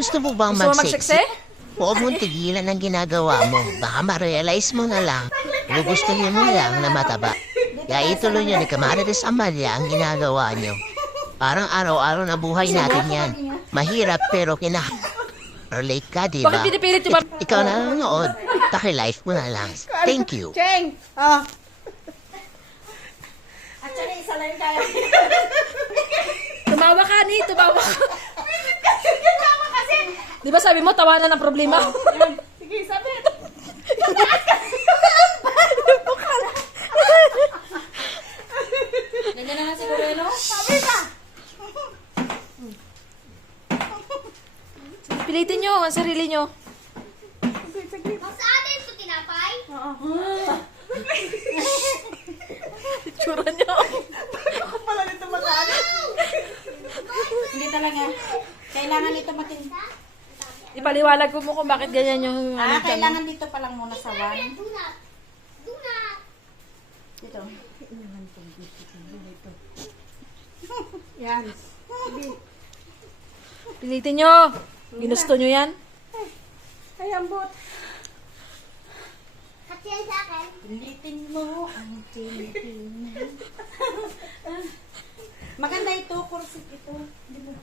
Gusto mo bang Gusto mo mag-sexy? mag-sexy? Huwag mong tigilan ang ginagawa mo. Baka ma-realize mo na lang. Gugustuhin mo lang na mataba. Kaya ituloy nyo ni Camarines Amalia ang ginagawa nyo. Parang araw-araw na buhay natin yan. Mahirap pero relate ka, di ba? Bakit pinipilit yung Ikaw na nanonood. Paki-life mo na lang. Thank you. Cheng! Oh. Actually, isa lang yung kaya. Tumawa ka, ni. Tumawa ka. Tama kasi. Di ba sabi mo, tawanan ang problema? Sige, sabi. Ganyan na nga siguro, no? Sabi ka. Pilitin nyo ang sarili nyo. Sa atin ito tinapay? Tsura nyo. Ako pala nito masali. Hindi talaga. Kailangan nito matin. Ipaliwalag ko mo kung bakit ganyan yung... Kailangan dito pa lang muna sa one. Dunat. Dunat. Dito. Yan. Pilitin nyo. Ginusto nyo yan? Ay, ambot. Kasi yan sa akin. Pilitin mo ang Pilipinas. Maganda ito, kursit ito. Di ba?